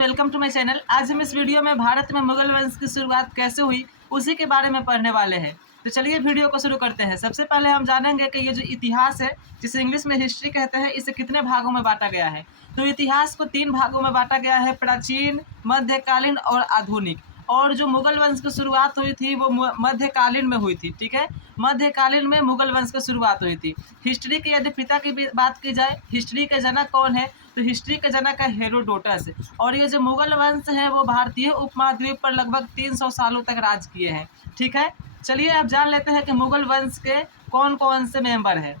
Welcome to my channel. आज हम इस वीडियो में भारत में मुगल वंश की शुरुआत कैसे हुई उसी के बारे में पढ़ने वाले हैं। तो चलिए वीडियो को शुरू करते हैं। सबसे पहले हम जानेंगे कि ये जो इतिहास है, जिसे इंग्लिश में हिस्ट्री कहते हैं, इसे कितने भागों में बांटा गया है। तो इतिहास को 3 भागों में बांटा गया है: प्राचीन, मध्यकालीन और आधुनिक। और जो मुगल वंश की शुरुआत हुई थी वो मध्यकालीन में हुई थी। ठीक है, मध्यकालीन में मुगल वंश की शुरुआत हुई थी। हिस्ट्री के यदि पिता की बात की जाए, हिस्ट्री के जनक कौन है, तो हिस्ट्री के जनक है हेरोडोटस। और ये जो मुगल वंश है वो भारतीय उपमहाद्वीप पर लगभग 300 सालों तक राज किए हैं। ठीक है, चलिए अब जान लेते हैं कि मुगल वंश के कौन कौन से मेंबर हैं।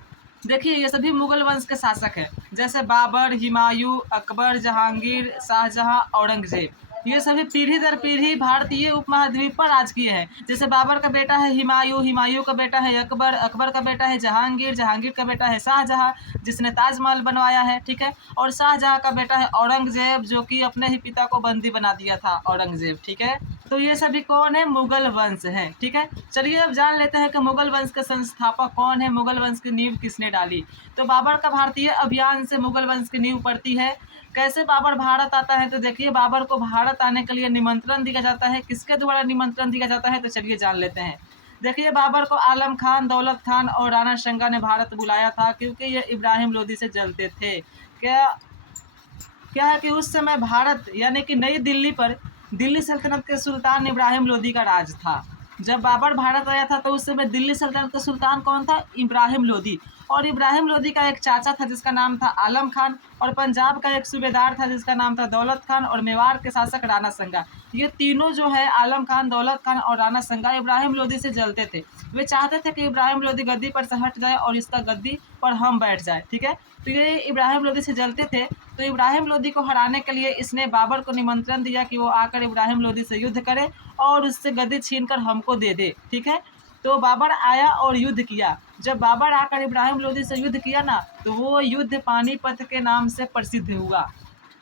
देखिए, ये सभी मुगल वंश के शासक हैं, जैसे बाबर, हुमायूं, अकबर, जहांगीर, शाहजहां, औरंगजेब। ये सभी पीढ़ी दर पीढ़ी भारतीय उपमहाद्वीप पर राज किए हैं। जैसे बाबर का बेटा है हुमायूं, हुमायूं का बेटा है अकबर, अकबर का बेटा है जहांगीर, जहांगीर का बेटा है शाहजहां जिसने ताजमहल बनवाया है। ठीक है, और शाहजहां का बेटा है औरंगजेब, जो कि अपने ही पिता को बंदी बना दिया था औरंगजेब। ठीक है, तो ये सभी कौन है? मुगल वंश है। ठीक है, चलिए अब जान लेते हैं कि मुगल वंश के संस्थापक कौन है, मुगल वंश की नींव किसने डाली। तो बाबर का भारतीय अभियान से मुगल वंश की नींव पड़ती है। कैसे बाबर भारत आता है? तो देखिए, बाबर को भारत आने के लिए निमंत्रण दिया जाता है। किसके द्वारा निमंत्रण दिया जाता है? तो चलिए जान लेते हैं। देखिए, बाबर को आलम खान, दौलत खान और राणा संगा ने भारत बुलाया था, क्योंकि ये इब्राहिम लोदी से जलते थे। क्या क्या है कि उस समय भारत यानी कि नई दिल्ली पर दिल्ली सल्तनत के सुल्तान इब्राहिम लोदी का राज था। जब बाबर भारत आया था तो उस समय दिल्ली सल्तनत का सुल्तान कौन था? इब्राहिम लोदी। और इब्राहिम लोदी का एक चाचा था जिसका नाम था आलम खान, और पंजाब का एक सूबेदार था जिसका नाम था दौलत खान, और मेवाड़ के शासक राणा संगा। ये तीनों जो है, आलम खान, दौलत खान और राणा संगा, इब्राहिम लोदी से जलते थे। वे चाहते थे कि इब्राहिम लोदी गद्दी पर से हट जाए और इसका गद्दी पर हम बैठ जाए। ठीक है, तो ये इब्राहिम लोदी से जलते थे। तो इब्राहिम लोदी को हराने के लिए इसने बाबर को निमंत्रण दिया कि वो आकर इब्राहिम लोदी से युद्ध करे और उससे गद्दी छीनकर हमको दे दे। ठीक है, तो बाबर आया और युद्ध किया। जब बाबर आकर इब्राहिम लोदी से युद्ध किया ना, तो वो युद्ध पानीपत के नाम से प्रसिद्ध हुआ।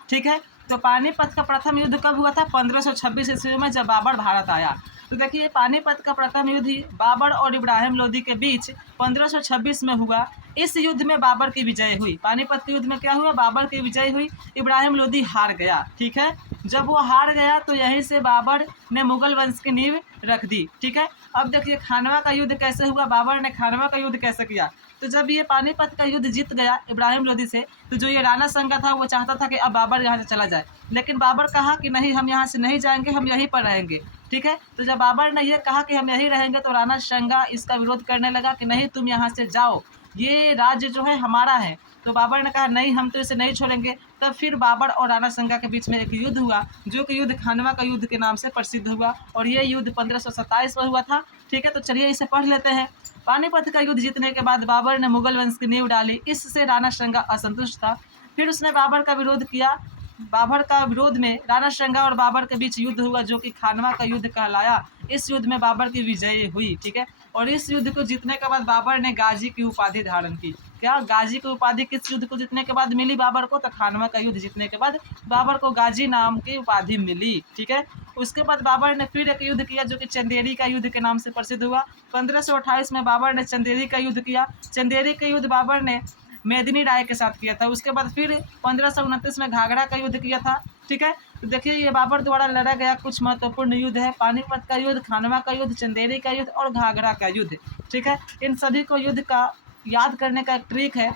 ठीक है, तो पानीपत का प्रथम युद्ध कब हुआ था? 1526 ईस्वी में, जब बाबर भारत आया। तो देखिए, पानीपत का प्रथम युद्ध ही बाबर और इब्राहिम लोदी के बीच 1526 में हुआ। इस युद्ध में बाबर की विजय हुई। पानीपत के युद्ध में क्या हुआ? बाबर की विजय हुई, इब्राहिम लोदी हार गया। ठीक है, जब वो हार गया तो यहीं से बाबर ने मुगल वंश की नींव रख दी। ठीक है, अब देखिए खानवा का युद्ध कैसे हुआ, बाबर ने खानवा का युद्ध कैसे किया। तो जब ये पानीपत का युद्ध जीत गया इब्राहिम लोदी से, तो जो ये राणा संगा था वो चाहता था कि अब बाबर यहाँ से चला जाए, लेकिन बाबर कहा कि नहीं, हम यहाँ से नहीं जाएंगे, हम यहीं पर रहेंगे। ठीक है, तो जब बाबर ने ये कहा कि हम यहीं रहेंगे, तो राणा संगा इसका विरोध करने लगा कि नहीं, तुम यहाँ से जाओ, ये राज्य जो है हमारा है। तो बाबर ने कहा नहीं, हम तो इसे नहीं छोड़ेंगे। तब फिर बाबर और राणा संगा के बीच में एक युद्ध हुआ, जो कि युद्ध खानवा का युद्ध के नाम से प्रसिद्ध हुआ, और ये युद्ध 1527 में हुआ था। ठीक है, तो चलिए इसे पढ़ लेते हैं। पानीपत का युद्ध जीतने के बाद बाबर ने मुगल वंश की नींव डाली। इससे राणा संगा असंतुष्ट था, फिर उसने बाबर का विरोध किया। बाबर का विरोध में राणा संगा और बाबर के बीच युद्ध हुआ, जो कि खानवा का युद्ध कहलाया। इस युद्ध में बाबर की विजय हुई। ठीक है, और इस युद्ध को जीतने के बाद बाबर ने गाजी की उपाधि धारण की। क्या गाजी की उपाधि किस युद्ध को जीतने के बाद मिली बाबर को? तो खानवा का युद्ध जीतने के बाद बाबर को गाजी नाम की उपाधि मिली। ठीक है, उसके बाद बाबर ने फिर एक युद्ध किया, जो कि चंदेरी का युद्ध के नाम से प्रसिद्ध हुआ। 1528 में बाबर ने चंदेरी का युद्ध किया। चंदेरी का युद्ध बाबर ने मेदिनी राय के साथ किया था। उसके बाद फिर 1529 में घाघरा का युद्ध किया था। ठीक है, तो देखिए, ये बाबर द्वारा लड़ा गया कुछ महत्वपूर्ण युद्ध है: पानीपत का युद्ध, खानवा का युद्ध, चंदेरी का युद्ध और घाघरा का युद्ध। ठीक है, इन सभी को युद्ध का याद करने का एक ट्रिक है।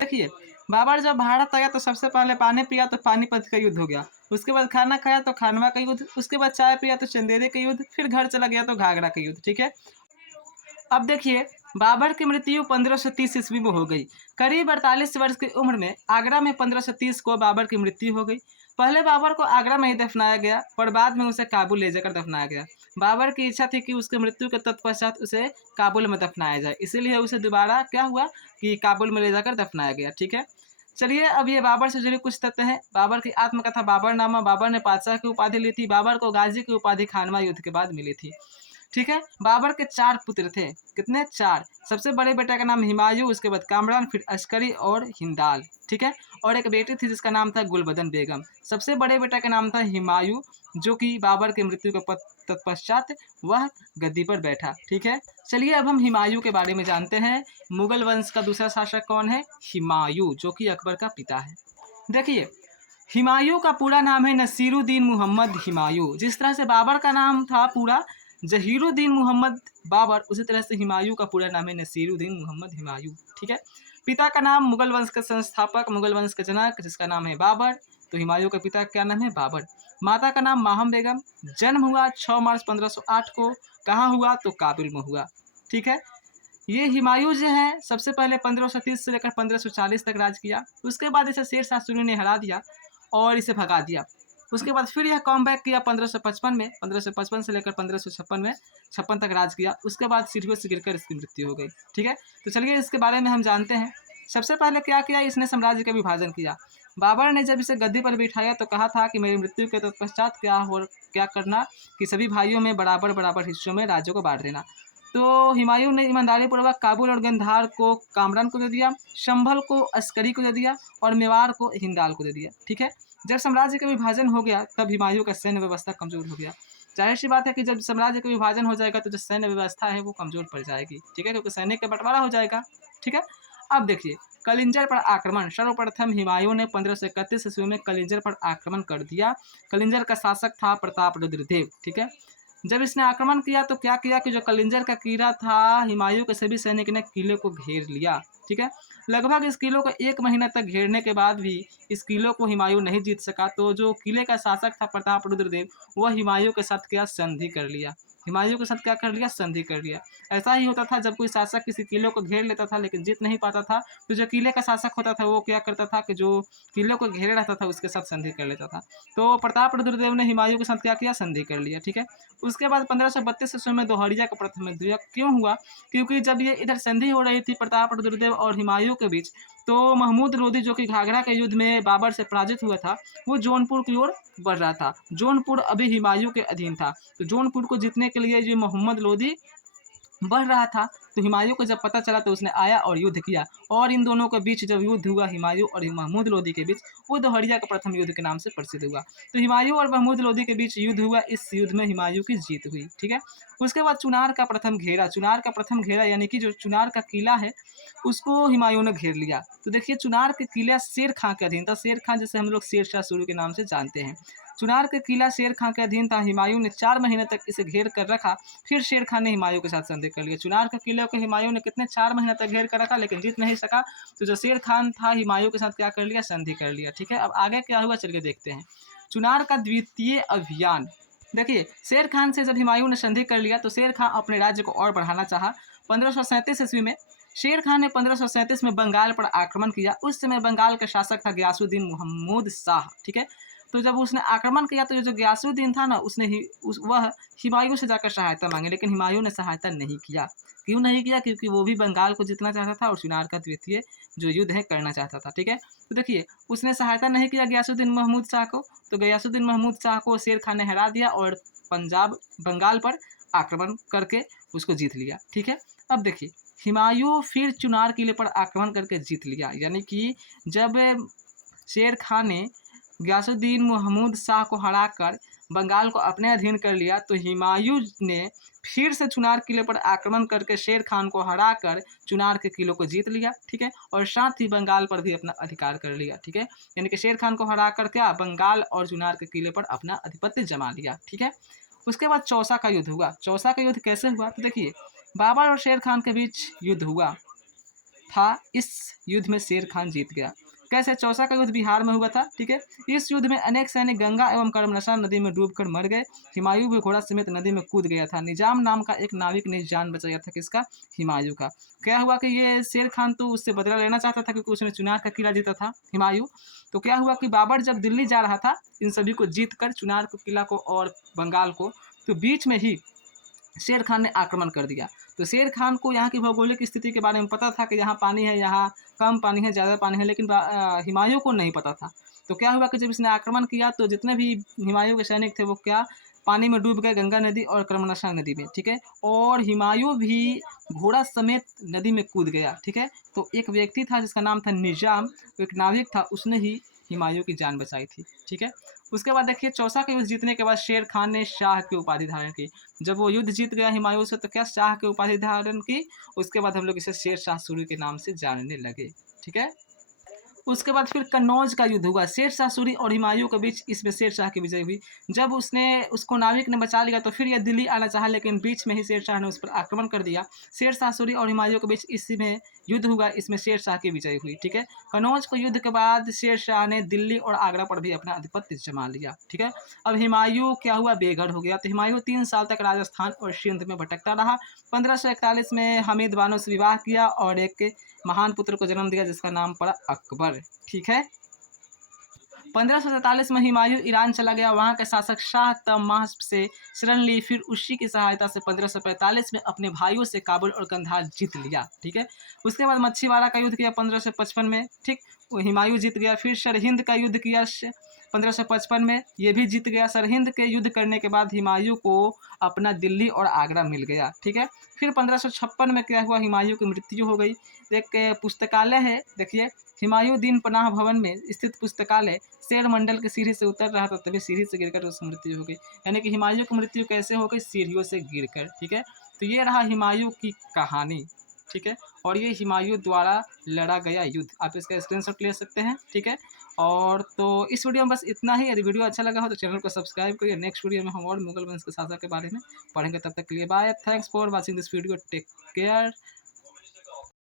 देखिए, बाबर जब भारत आया तो सबसे पहले पानी पिया तो पानीपत का युद्ध हो गया, उसके बाद खाना खाया तो खानवा का युद्ध, उसके बाद चाय पिया तो चंदेरी का युद्ध, फिर घर चला गया तो घाघरा का युद्ध। ठीक है, अब देखिए, बाबर की मृत्यु 1530 ईस्वी में हो गई। करीब 48 वर्ष की उम्र में आगरा में 1530 को बाबर की मृत्यु हो गई। पहले बाबर को आगरा में ही दफनाया गया, पर बाद में उसे काबुल ले जाकर दफनाया गया। बाबर की इच्छा थी कि उसकी मृत्यु के तत्पश्चात उसे काबुल में दफनाया जाए, इसीलिए उसे दोबारा क्या हुआ कि काबुल में ले जाकर दफनाया गया। ठीक है, चलिए अब ये बाबर से जुड़े कुछ तथ्य हैं। बाबर की आत्मकथा बाबरनामा। बाबर ने बादशाह की उपाधि ली थी। बाबर को गाजी की उपाधि खानवा युद्ध के बाद मिली थी। ठीक है, बाबर के 4 पुत्र थे। कितने? 4। सबसे बड़े बेटे का नाम हुमायूं, उसके बाद कामरान, फिर अस्करी और हिंदाल। ठीक है, और एक बेटी थी जिसका नाम था गुलबदन बेगम। सबसे बड़े बेटे का नाम था हुमायूं, जो कि बाबर की मृत्यु के तत्पश्चात वह गद्दी पर बैठा। ठीक है, चलिए अब हम हुमायूं के बारे में जानते हैं। मुगल वंश का दूसरा शासक कौन है? हुमायूं, जो कि अकबर का पिता है। देखिए, हुमायूं का पूरा नाम है नसीरुद्दीन मोहम्मद हुमायूं। जिस तरह से बाबर का नाम था पूरा जहीरुद्दीन मोहम्मद बाबर, उसी तरह से हुमायूं का पूरा नाम है नसीरुद्दीन मोहम्मद हुमायूं। ठीक है। पिता का नाम मुगल वंश के संस्थापक, मुगल वंश के जनक, जिसका नाम है बाबर। तो हुमायूं का पिता का क्या नाम है? बाबर। माता का नाम माहम बेगम। जन्म हुआ 6 मार्च 1508 को। कहाँ हुआ? तो काबुल में हुआ। ठीक है। ये हुमायूं जो है सबसे पहले 1530 से लेकर 1540 तक राज किया। उसके बाद इसे शेर शाह सूरी ने हरा दिया और इसे भगा दिया। उसके बाद फिर यह कम बैक किया 1555 में। 1555 से लेकर 1556 में 56 तक राज किया। उसके बाद सीढ़ियों से गिरकर इसकी मृत्यु हो गई। ठीक है। तो चलिए इसके बारे में हम जानते हैं। सबसे पहले क्या किया? इसने साम्राज्य का विभाजन किया। बाबर ने जब इसे गद्दी पर बिठाया तो कहा था कि मेरी मृत्यु के तत्पश्चात क्या करना कि सभी भाइयों में बराबर बराबर हिस्सों में राज्यों को बांट देना। तो हुमायूं ने ईमानदारी पूर्वक काबुल और गंधार को कामरान को दे दिया, संभल को अस्करी को दे दिया और मेवाड़ को हिंदाल को दे दिया। ठीक है। जब साम्राज्य का विभाजन हो गया तब हुमायूं का सैन्य व्यवस्था कमजोर हो गया। जाहिर सी बात है कि जब साम्राज्य का विभाजन हो जाएगा तो जो सैन्य व्यवस्था है वो कमजोर पड़ जाएगी। ठीक है, क्योंकि सैन्य का बंटवारा हो जाएगा। ठीक है। अब देखिए कलिंजर पर आक्रमण। सर्वप्रथम हुमायूं ने 1531 ईस्वी में कलिंजर पर आक्रमण कर दिया। कलिंजर का शासक था प्रताप रुद्रदेव। ठीक है। जब इसने आक्रमण किया तो क्या किया कि जो कलिंजर का किला था, हुमायूं के सभी सैनिक ने किले को घेर लिया। ठीक है। लगभग इस किले को 1 महीना तक घेरने के बाद भी इस किले को हुमायूं नहीं जीत सका। तो जो किले का शासक था प्रताप रुद्रदेव, वह हुमायूं के साथ क्या संधि कर लिया। हुमायूं के साथ क्या कर लिया? संधि कर लिया। ऐसा ही होता था जब कोई शासक किसी किले को घेर लेता था लेकिन जीत नहीं पाता था, तो जो किले का शासक होता था वो क्या करता था कि जो किले को घेरे रहता था उसके साथ संधि कर लेता था। तो प्रताप रुद्रदेव ने हुमायूं के साथ क्या किया? संधि कर लिया। ठीक है। उसके बाद 1532 ईस्वी में दोहरिया का प्रथम युद्ध हुआ। क्यों हुआ? क्योंकि जब ये इधर संधि हो रही थी प्रताप रुद्रदेव और हुमायूं के बीच, तो महमूद लोदी जो कि घाघरा के युद्ध में बाबर से पराजित हुआ था, वो जौनपुर की ओर बढ़ रहा था। जौनपुर अभी हुमायूं के अधीन था। तो जौनपुर को जीतने के लिए जो मोहम्मद लोदी बढ़ रहा था, तो हुमायूं को जब पता चला तो उसने आया और युद्ध किया। और इन दोनों के बीच जब युद्ध हुआ हुमायूं और महमूद लोदी के बीच, वो दोहरिया का प्रथम युद्ध के नाम से प्रसिद्ध हुआ। तो हुमायूं और महमूद लोदी के बीच युद्ध हुआ। इस युद्ध में हुमायूं की जीत हुई। ठीक है। उसके बाद चुनार का प्रथम घेरा। चुनार का प्रथम घेरा यानी कि जो चुनार का किला है उसको हुमायूं ने घेर लिया। तो देखिए चुनार के किला शेर खां के अधीन था। शेर खां जैसे हम लोग शेर शाह सूरी के नाम से जानते हैं। चुनार के किला शेर खां के अधीन था। हुमायूं ने 4 महीने तक इसे घेर कर रखा। फिर शेर खान ने हुमायूं के साथ संधि कर लिया। चुनार के किले को हुमायूं ने कितने 4 महीने तक घेर कर रखा लेकिन जीत नहीं सका। तो जो शेर खान था हुमायूं के साथ क्या कर लिया? संधि कर लिया। ठीक है। अब आगे क्या हुआ चलिए देखते हैं। चुनार का द्वितीय अभियान। देखिए शेर खान से जब हुमायूं ने संधि कर लिया तो शेर खान अपने राज्य को और बढ़ाना चाहा। 1537 ईस्वी में शेर खान ने 1537 में बंगाल पर आक्रमण किया। उस समय बंगाल का शासक था गयासुद्दीन महमूद शाह। ठीक है। तो जब उसने आक्रमण किया तो जो गयासुद्दीन था ना उसने वह हुमायूं से जाकर सहायता मांगी, लेकिन हुमायूं ने सहायता नहीं किया। क्यों नहीं किया? क्योंकि वो भी बंगाल को जीतना चाहता था और चुनार का द्वितीय जो युद्ध है करना चाहता था। ठीक है। तो देखिए उसने सहायता नहीं किया गयासुद्दीन महमूद शाह को। तो गयासुद्दीन महमूद शाह को शेर खान ने हरा दिया और पंजाब बंगाल पर आक्रमण करके उसको जीत लिया। ठीक है। अब देखिए हुमायूं फिर चुनार किले पर आक्रमण करके जीत लिया। यानी कि जब शेर खान ने गयासुद्दीन महमूद शाह को हराकर बंगाल को अपने अधीन कर लिया, तो हुमायूं ने फिर से चुनार किले पर आक्रमण करके शेर खान को हराकर चुनार के किलों को जीत लिया। ठीक है। और साथ ही बंगाल पर भी अपना अधिकार कर लिया। ठीक है। यानी कि शेर खान को हराकर क्या बंगाल और चुनार के किले पर अपना आधिपत्य जमा लिया। ठीक है। उसके बाद चौसा का युद्ध हुआ। चौसा का युद्ध कैसे हुआ? तो देखिए बाबर और शेर खान के बीच युद्ध हुआ था। इस युद्ध में शेर खान जीत गया। कैसे? चौसा का युद्ध बिहार में हुआ था। ठीक है। इस युद्ध में अनेक सैनिक गंगा एवं कर्मनशा नदी में डूबकर मर गए। हुमायूं भी घोड़ा समेत नदी में कूद गया था। निजाम नाम का एक नाविक ने जान बचाया था। किसका? हुमायूं का। क्या हुआ कि ये शेर खान तो उससे बदला लेना चाहता था क्योंकि उसने चुनार का किला जीता था हुमायूं। तो क्या हुआ कि बाबर जब दिल्ली जा रहा था इन सभी को जीत कर चुनार के किला को और बंगाल को, तो बीच में ही शेर खान ने आक्रमण कर दिया। तो शेर खान को यहाँ की भौगोलिक स्थिति के बारे में पता था कि यहाँ पानी है, यहाँ कम पानी है, ज़्यादा पानी है, लेकिन हुमायूं को नहीं पता था। तो क्या हुआ कि जब इसने आक्रमण किया तो जितने भी हुमायूं के सैनिक थे वो क्या पानी में डूब गए, गंगा नदी और कर्मनशा नदी में। ठीक है। और हुमायूं भी घोड़ा समेत नदी में कूद गया। ठीक है। तो एक व्यक्ति था जिसका नाम था निजाम, एक नाविक था, उसने ही हुमायूं की जान बचाई थी। ठीक है। उसके बाद देखिए चौसा के युद्ध जीतने के बाद शेर खान ने शाह की उपाधि धारण की। जब वो युद्ध जीत गया हुमायूं से तो क्या शाह की उपाधि धारण की। उसके बाद हम लोग इसे शेर शाह सूरी के नाम से जानने लगे। ठीक है। उसके बाद फिर कन्नौज का युद्ध हुआ, शेर शाह सूरी और हुमायूं के बीच, इसमें शेर शाह की विजय हुई। जब उसको नाविक ने बचा लिया तो फिर यह दिल्ली आना चाहा, लेकिन बीच में ही शेर शाह ने उस पर आक्रमण कर दिया। शेर शाह सूरी और हुमायूं के बीच इसमें युद्ध हुआ, इसमें शेर शाह की विजय हुई। ठीक है, कन्नौज को युद्ध के बाद शेर शाह ने दिल्ली और आगरा पर भी अपना आधिपत्य जमा लिया। ठीक है, अब हुमायूं क्या हुआ, बेघर हो गया। तो हुमायूं 3 साल तक राजस्थान और सिंध में भटकता रहा। 1541 में हमीद बानो से विवाह किया और एक महान पुत्र को जन्म दिया जिसका नाम पड़ा अकबर। ठीक है, 1547 में हुमायूं ईरान चला गया, वहाँ के शासक शाह तमाह से शरण ली, फिर उसी की सहायता से 1545 में अपने भाइयों से काबुल और कंधार जीत लिया। ठीक है, उसके बाद मच्छीवाड़ा का युद्ध किया 1555 में। ठीक, हुमायूं जीत गया। फिर सरहिंद का युद्ध किया 1555 में, ये भी जीत गया। सरहिंद के युद्ध करने के बाद हुमायूं को अपना दिल्ली और आगरा मिल गया। ठीक है, फिर 1556 में क्या हुआ, हुमायूं की मृत्यु हो गई। एक पुस्तकालय है, देखिए, हुमायूं दीन पनाह भवन में स्थित पुस्तकालय शेर मंडल की सीढ़ी से उतर रहा था, तभी सीढ़ी से गिरकर उसकी मृत्यु हो गई। यानी कि हुमायूं की मृत्यु कैसे हो गई, सीढ़ियों से गिरकर। ठीक है, तो ये रहा हुमायूं की कहानी। ठीक है, और ये हुमायूं द्वारा लड़ा गया युद्ध, आप इसका स्क्रीनशॉट ले सकते हैं। ठीक है, और तो इस वीडियो में बस इतना ही। यदि वीडियो अच्छा लगा हो तो चैनल को सब्सक्राइब करिए। नेक्स्ट वीडियो में हम और मुगल वंश के शासक के बारे में पढ़ेंगे। तब तक के लिए bye, thanks for watching this video, take care.